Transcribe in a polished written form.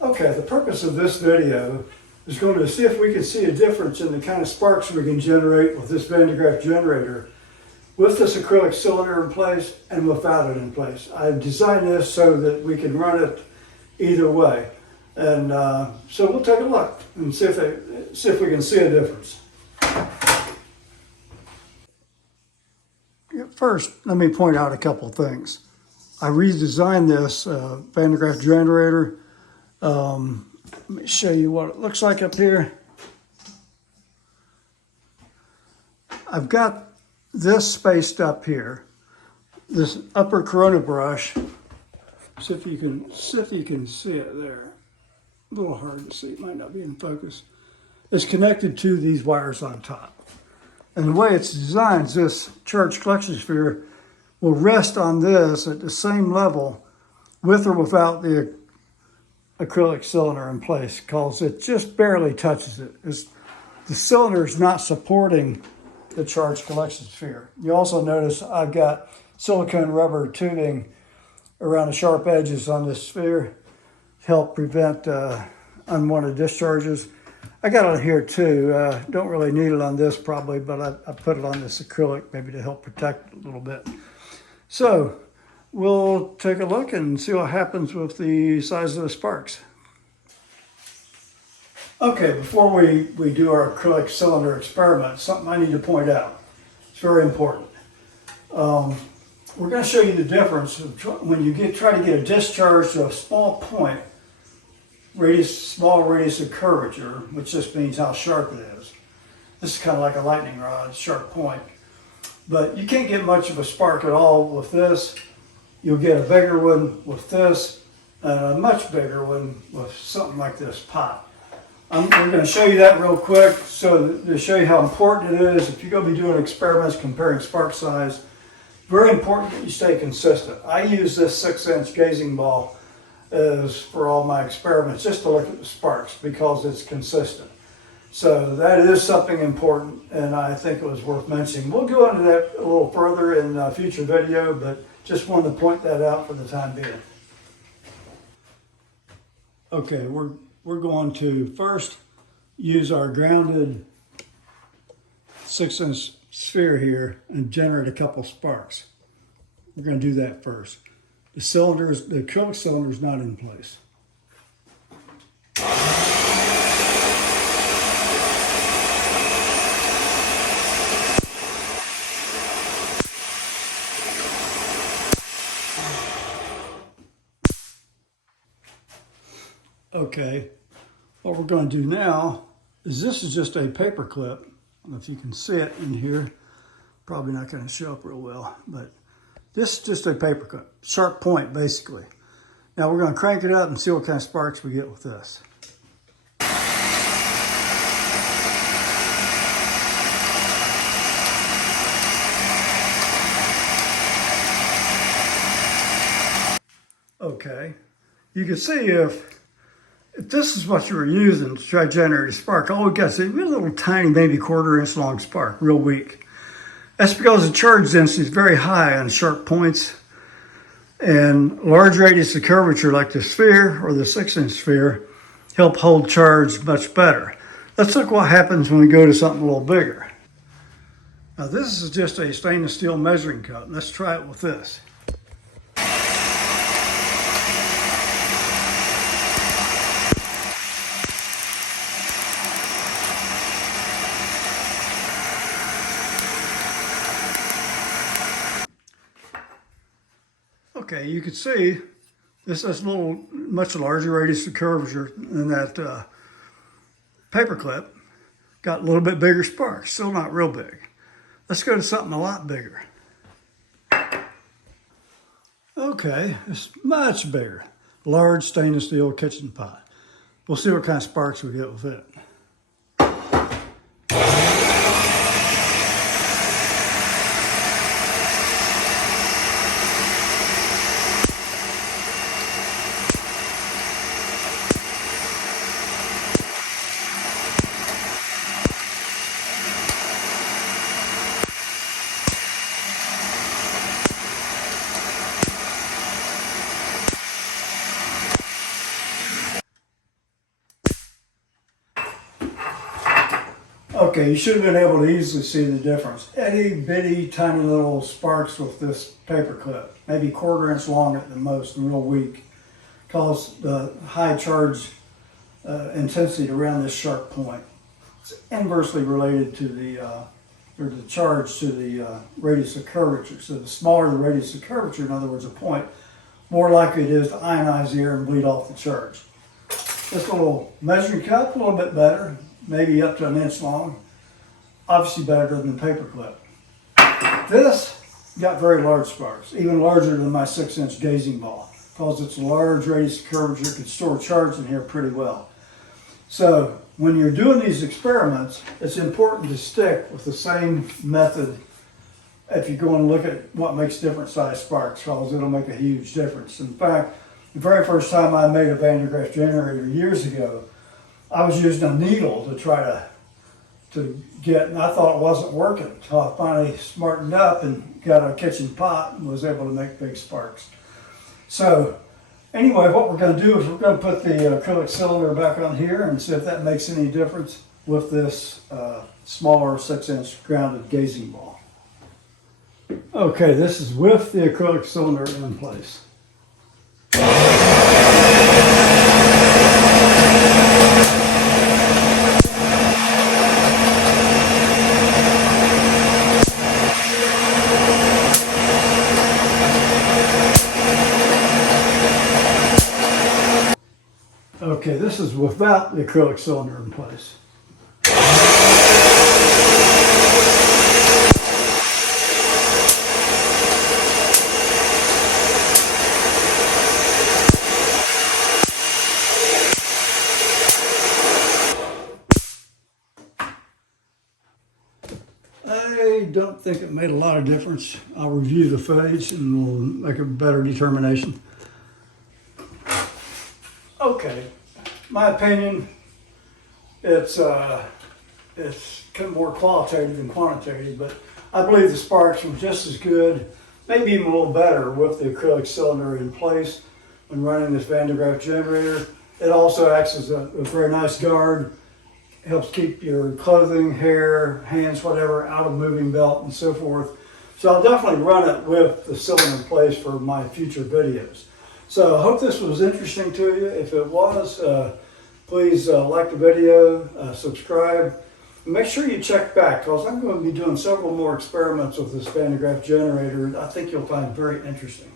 Okay, the purpose of this video is going to see if we can see a difference in the kind of sparks we can generate with this Van de Graaff generator with this acrylic cylinder in place and without it in place. I've designed this so that we can run it either way. And so we'll take a look and see if we can see a difference. First, let me point out a couple of things. I redesigned this Van de Graaff generator. Let me show you what it looks like up here. I've got this spaced up here. This upper Corona brush. See if you can see it there. A little hard to see, it might not be in focus. It's connected to these wires on top. And the way it's designed, this charge collection sphere will rest on this at the same level with or without the acrylic cylinder in place, because it just barely touches it. The cylinder is not supporting the charge collection sphere. You also notice I've got silicone rubber tubing around the sharp edges on this sphere to help prevent unwanted discharges. I got it here too. Don't really need it on this probably, but I put it on this acrylic maybe to help protect it a little bit. So we'll take a look and see what happens with the size of the sparks. Okay, before we do our acrylic cylinder experiment, something I need to point out. It's very important. We're going to show you the difference when you try to get a discharge to a small point, small radius of curvature, which just means how sharp it is. This is kind of like a lightning rod, sharp point. But you can't get much of a spark at all with this. You'll get a bigger one with this, and a much bigger one with something like this pot. We're going to show you that real quick to show you how important it is. If you're going to be doing experiments comparing spark size, very important that you stay consistent. I use this 6-inch gazing ball for all my experiments, just to look at the sparks because it's consistent. So that is something important, and I think it was worth mentioning. We'll go into that a little further in a future video, but just wanted to point that out for the time being. Okay, we're going to first use our grounded 6-inch sphere here and generate a couple sparks. We're going to do that first. The acrylic cylinder is not in place. Okay, what we're going to do now is this is just a paper clip. I don't know if you can see it in here. Probably not going to show up real well, but this is just a paper clip, sharp point basically. Now we're going to crank it up and see what kind of sparks we get with this. Okay, you can see if this is what you were using to try to generate a spark, all we got is a little tiny, maybe 1/4 inch long spark, real weak. That's because the charge density is very high on sharp points, and large radius of curvature like the sphere or the 6-inch sphere help hold charge much better. Let's look what happens when we go to something a little bigger. Now this is just a stainless steel measuring cup. Let's try it with this. Okay, you can see this has much larger radius of curvature than that paper clip. Got a little bit bigger sparks, still not real big. Let's go to something a lot bigger. Okay, it's much bigger. Large stainless steel kitchen pot. We'll see what kind of sparks we get with it. Okay, you should have been able to easily see the difference. Itty bitty tiny little sparks with this paper clip, maybe 1/4 inch long at the most, and real weak, cause the high charge intensity around this sharp point. It's inversely related to the charge to the radius of curvature. So the smaller the radius of curvature, in other words, a point, more likely it is to ionize the air and bleed off the charge. This little measuring cup, a little bit better, maybe up to 1 inch long. Obviously better than the paper clip. This got very large sparks, even larger than my 6-inch gazing ball, because it's a large radius of curvature, can store charge in here pretty well. So when you're doing these experiments, it's important to stick with the same method if you go and look at what makes different size sparks, because it'll make a huge difference. In fact, the very first time I made a Van de Graaff generator years ago, I was using a needle to try to get, and I thought it wasn't working. So I finally smartened up and got a kitchen pot and was able to make big sparks. So anyway, what we're going to do is we're going to put the acrylic cylinder back on here and see if that makes any difference with this smaller 6-inch grounded gazing ball. Okay, this is with the acrylic cylinder in place. Okay, this is without the acrylic cylinder in place. I don't think it made a lot of difference. I'll review the footage and we'll make a better determination. Okay, my opinion, it's more qualitative than quantitative, but I believe the sparks were just as good, maybe even a little better with the acrylic cylinder in place when running this Van de Graaff generator. It also acts as a very nice guard, helps keep your clothing, hair, hands, whatever, out of moving belt and so forth. So I'll definitely run it with the cylinder in place for my future videos. So I hope this was interesting to you. If it was, please like the video, subscribe, and make sure you check back, because I'm going to be doing several more experiments with this Van de Graaff generator I think you'll find very interesting.